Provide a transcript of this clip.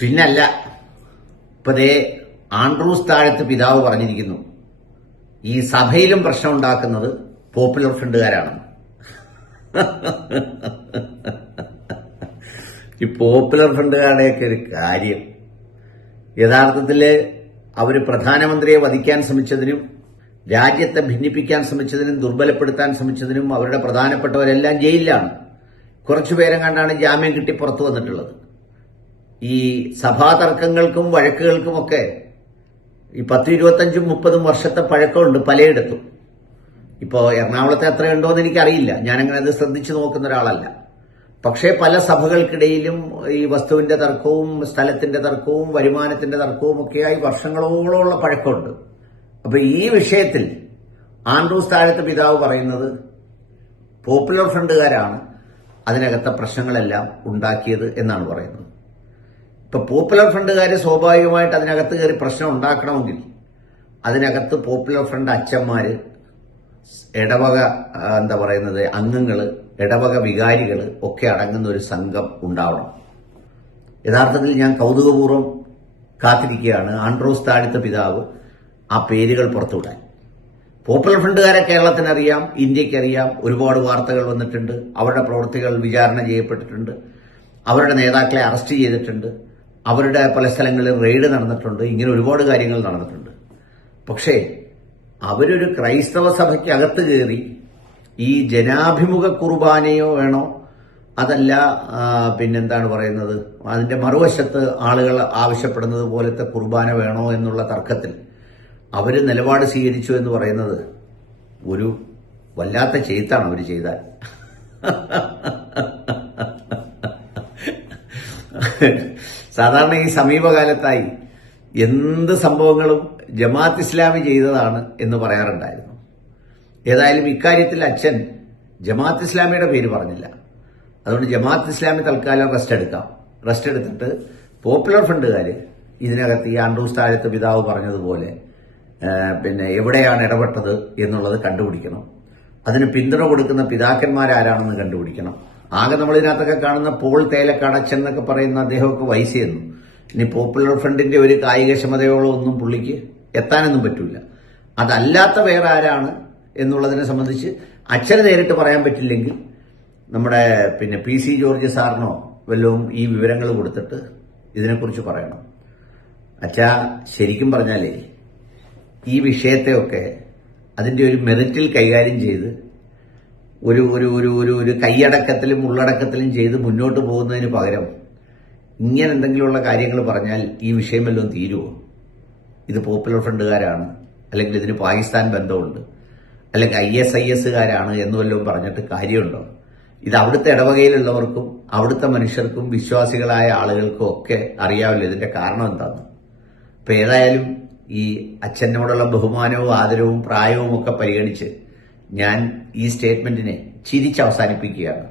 പിന്നല്ല, ഇപ്പതേ ആൻഡ്രൂസ് താഴത്ത് പിതാവ് പറഞ്ഞിരിക്കുന്നു, ഈ സഭയിലും പ്രശ്നം ഉണ്ടാക്കുന്നത് പോപ്പുലർ ഫ്രണ്ടുകാരാണ്. ഈ പോപ്പുലർ ഫ്രണ്ടുകാരുടെയൊക്കെ ഒരു കാര്യം, യഥാർത്ഥത്തില് അവര് പ്രധാനമന്ത്രിയെ വധിക്കാൻ ശ്രമിച്ചതിനും രാജ്യത്തെ ഭിന്നിപ്പിക്കാൻ ശ്രമിച്ചതിനും ദുർബലപ്പെടുത്താൻ ശ്രമിച്ചതിനും അവരുടെ പ്രധാനപ്പെട്ടവരെല്ലാം ജയിലിലാണ്. കുറച്ചുപേരെ കണ്ടാണ് ജാമ്യം കിട്ടി പുറത്തു വന്നിട്ടുള്ളത്. ഈ സഭാ തർക്കങ്ങൾക്കും വഴക്കുകൾക്കുമൊക്കെ ഈ 10, 25, 30 വർഷത്തെ പഴക്കമുണ്ട് പലയിടത്തും. ഇപ്പോ എറണാകുളത്തെ അത്രയുണ്ടോ എന്ന് എനിക്കറിയില്ല, ഞാനങ്ങനെ അത് ശ്രദ്ധിച്ചു നോക്കുന്ന ഒരാളല്ല. പക്ഷേ പല സഭകൾക്കിടയിലും ഈ വസ്തുവിന്റെ തർക്കവും സ്ഥലത്തിന്റെ തർക്കവും വരുമാനത്തിന്റെ തർക്കവും ഒക്കെയായി വർഷങ്ങളോളമുള്ള പഴക്കമുണ്ട്. അപ്പൊ ഈ വിഷയത്തിൽ ആൻഡ്രൂസ് താഴത്ത് പിതാവ് പറയുന്നത് പോപ്പുലർ ഫ്രണ്ടുകാരാണ് അതിനകത്തെ പ്രശ്നങ്ങളെല്ലാം ഉണ്ടാക്കിയത് എന്നാണ് പറയുന്നത്. ഇപ്പൊ പോപ്പുലർ ഫ്രണ്ടുകാര് സ്വാഭാവികമായിട്ട് അതിനകത്ത് കയറി പ്രശ്നം ഉണ്ടാക്കണമെങ്കിൽ അതിനകത്ത് പോപ്പുലർ ഫ്രണ്ട് അച്ഛന്മാര്, ഇടവക അംഗങ്ങള്, ഇടവക വികാരികള് ഒക്കെ അടങ്ങുന്ന ഒരു സംഘം ഉണ്ടാവണം. യഥാർത്ഥത്തിൽ ഞാൻ കൗതുകപൂർവ്വം കാത്തിരിക്കുകയാണ് ആൻഡ്രൂസ് താഴത്ത് പിതാവ് ആ പേരുകൾ പുറത്തുവിടാൻ. പോപ്പുലർ ഫ്രണ്ടുകാരെ കേരളത്തിനറിയാം, ഇന്ത്യക്കറിയാം, ഒരുപാട് വാർത്തകൾ വന്നിട്ടുണ്ട്, അവരുടെ പ്രവൃത്തികൾ വിചാരണ ചെയ്യപ്പെട്ടിട്ടുണ്ട്, അവരുടെ നേതാക്കളെ അറസ്റ്റ് ചെയ്തിട്ടുണ്ട്, അവരുടെ പല സ്ഥലങ്ങളിൽ റെയ്ഡ് നടന്നിട്ടുണ്ട്, ഇങ്ങനെ ഒരുപാട് കാര്യങ്ങൾ നടന്നിട്ടുണ്ട്. പക്ഷേ അവരൊരു ക്രൈസ്തവ സഭയ്ക്ക് അകത്ത് കയറി ഈ ജനാഭിമുഖ കുർബാനയോ വേണോ, അതല്ല അതിന്റെ മറുവശത്ത് ആളുകൾ ആവശ്യപ്പെടുന്നത് പോലത്തെ കുർബാന വേണോ എന്നുള്ള തർക്കത്തിൽ അവര് നിലപാട് സ്വീകരിച്ചു എന്ന് പറയുന്നത് ഒരു വല്ലാത്ത ചെയ്ത്താണ് അവര് ചെയ്താൽ. സാധാരണ ഈ സമീപകാലത്തായി എന്ത് സംഭവങ്ങളും ജമാഅത്ത് ഇസ്ലാമി ചെയ്തതാണ് എന്ന് പറയാറുണ്ടായിരുന്നു. ഏതായാലും ഇക്കാര്യത്തിൽ അച്ഛൻ ജമാഅത്ത് ഇസ്ലാമിയുടെ പേര് പറഞ്ഞില്ല. അതുകൊണ്ട് ജമാഅത്ത് ഇസ്ലാമി തൽക്കാലം റെസ്റ്റ് എടുത്തിട്ട് പോപ്പുലർ ഫ്രണ്ടുകാര് ഇതിനകത്ത് ഈ ആൻഡ്രൂസ് താഴത്ത് പിതാവ് പറഞ്ഞതുപോലെ എവിടെയാണ് ഇടപെട്ടത് എന്നുള്ളത് കണ്ടുപിടിക്കണം. അതിന് പിന്തുണ കൊടുക്കുന്ന പിതാക്കന്മാരാരാണെന്ന് കണ്ടുപിടിക്കണം. ആകെ നമ്മൾ ഇതിനകത്തൊക്കെ കാണുന്ന പോൾ തേലക്കടച്ചൻ എന്നൊക്കെ പറയുന്ന അദ്ദേഹമൊക്കെ വയസ്സെന്നു. ഇനി പോപ്പുലർ ഫ്രണ്ടിന്റെ ഒരു കായികക്ഷമതയോളം ഒന്നും പുള്ളിക്ക് എത്താനൊന്നും പറ്റൂല. അതല്ലാത്ത വേറെ ആരാണ് എന്നുള്ളതിനെ സംബന്ധിച്ച് അച്ഛന് നേരിട്ട് പറയാൻ പറ്റില്ലെങ്കിൽ നമ്മുടെ PC ജോർജ് സാറിനോ വല്ലതും ഈ വിവരങ്ങൾ കൊടുത്തിട്ട് ഇതിനെക്കുറിച്ച് പറയണം. അച്ഛാ, ശരിക്കും പറഞ്ഞാലേ ഈ വിഷയത്തെയൊക്കെ അതിന്റെ ഒരു മെറിറ്റിൽ കൈകാര്യം ചെയ്ത് ഒരു ഒരു ഒരു ഒരു ഒരു കൈയടക്കത്തിലും ഉള്ളടക്കത്തിലും ചെയ്ത് മുന്നോട്ട് പോകുന്നതിന് പകരം ഇങ്ങനെ എന്തെങ്കിലുമുള്ള കാര്യങ്ങൾ പറഞ്ഞാൽ ഈ വിഷയം വല്ലതും തീരുമോ? ഇത് പോപ്പുലർ ഫ്രണ്ടുകാരാണ്, അല്ലെങ്കിൽ ഇതിന് പാകിസ്ഥാൻ ബന്ധമുണ്ട്, അല്ലെങ്കിൽ ISISകാരാണ് എന്ന് വല്ലതും പറഞ്ഞിട്ട് കാര്യമുണ്ടോ? ഇത് അവിടുത്തെ ഇടവകയിലുള്ളവർക്കും അവിടുത്തെ മനുഷ്യർക്കും വിശ്വാസികളായ ആളുകൾക്കും ഒക്കെ അറിയാമല്ലോ ഇതിന്റെ കാരണം എന്താന്ന്. ഇപ്പൊ ഏതായാലും ഈ അച്ഛനോടുള്ള ബഹുമാനവും ആദരവും പ്രായവും ഒക്കെ പരിഗണിച്ച് ഞാൻ ഈ സ്റ്റേറ്റ്മെന്റിനെ ചിരിച്ച് അവസാനിപ്പിക്കുകയാണ്.